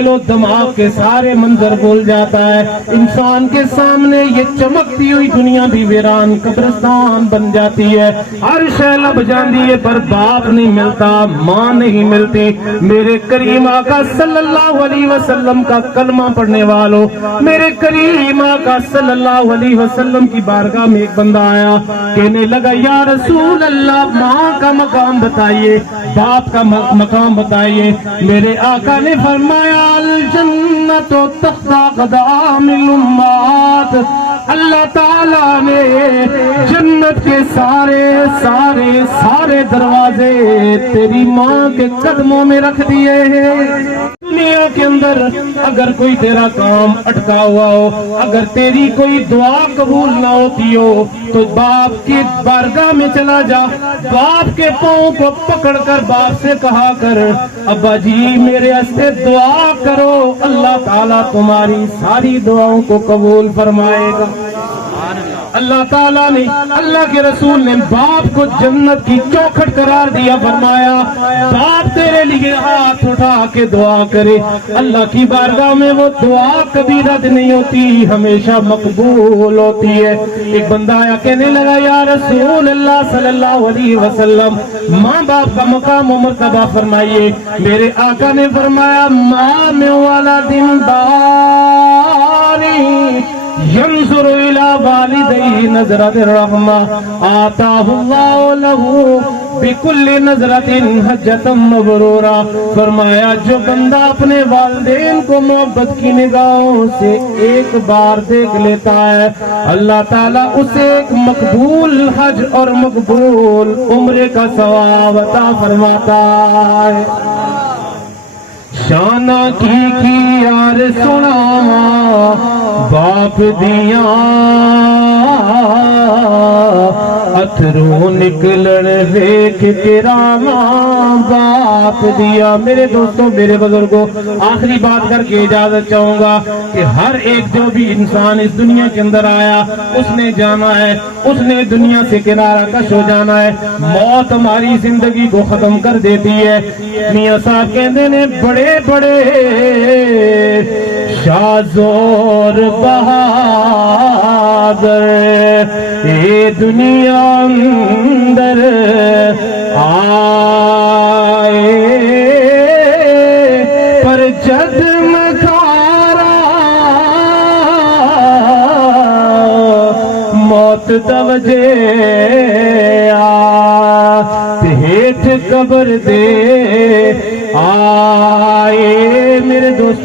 دل و دماغ کے سارے منظر بھول جاتا ہے. انسان کے سامنے یہ چمکتی ہوئی دنیا بھی ویران قبرستان بن جاتی ہے. ہر شے لب جاندی ہے پر باپ نہیں ملتا, ماں نہیں ملتی. میرے کریم آقا صلی اللہ علیہ وسلم کا کلمہ پڑھنے والوں, میرے کریم آقا صلی اللہ علیہ وسلم کی بارگاہ میں ایک بندہ آیا, کہنے لگا یا رسول اللہ ماں کا مقام بتائیے, باپ کا مقام بتائیے. میرے آقا نے فرمایا الجنت تحت اقدام الامہات. اللہ تعالیٰ نے جنت کے سارے دروازے تیری ماں کے قدموں میں رکھ دیے ہیں. دنیا کے اندر اگر کوئی تیرا کام اٹکا ہوا ہو, اگر تیری کوئی دعا قبول نہ ہوتی ہو تو باپ کی بارگاہ میں چلا جا, باپ کے پاؤں کو پکڑ کر باپ سے کہا کر ابا جی میرے واسطے دعا کرو, اللہ تعالیٰ تمہاری ساری دعاؤں کو قبول فرمائے گا. اللہ تعالیٰ نے, اللہ کے رسول نے باپ کو جنت کی چوکھٹ قرار دیا. فرمایا باپ تیرے لیے ہاتھ اٹھا کے دعا کرے, اللہ کی بارگاہ میں وہ دعا کبھی رد نہیں ہوتی, ہمیشہ مقبول ہوتی ہے. ایک بندہ آیا کہنے لگا یا رسول اللہ صلی اللہ علیہ وسلم ماں باپ کا مقام و مرتبہ فرمائیے. میرے آقا نے فرمایا ماں میں والا دن داری ينظر إلى والديه نظرة الرحمة آتاه الله له بكل نظرة حجة مبرورة. فرمایا جو بندہ اپنے والدین کو محبت کی نگاہوں سے ایک بار دیکھ لیتا ہے, اللہ تعالیٰ اسے ایک مقبول حج اور مقبول عمرے کا ثواب عطا فرماتا ہے. شانہ کی یار سنا باپ دیاں اتھرو نکلن ویکھ کے راما باپ دیا. میرے دوستوں, میرے بزرگوں, آخری بات کر کے اجازت چاہوں گا کہ ہر ایک جو بھی انسان اس دنیا کے اندر آیا اس نے جانا ہے, اس نے دنیا سے کنارہ کش ہو جانا ہے. موت ہماری زندگی کو ختم کر دیتی ہے. میاں صاحب کہتے ہیں بڑے بڑے شاذور بہادر اے دنیا اندر آئے پر جد مکارا موت توجہ پیٹ قبر دے آئے. میرے دوست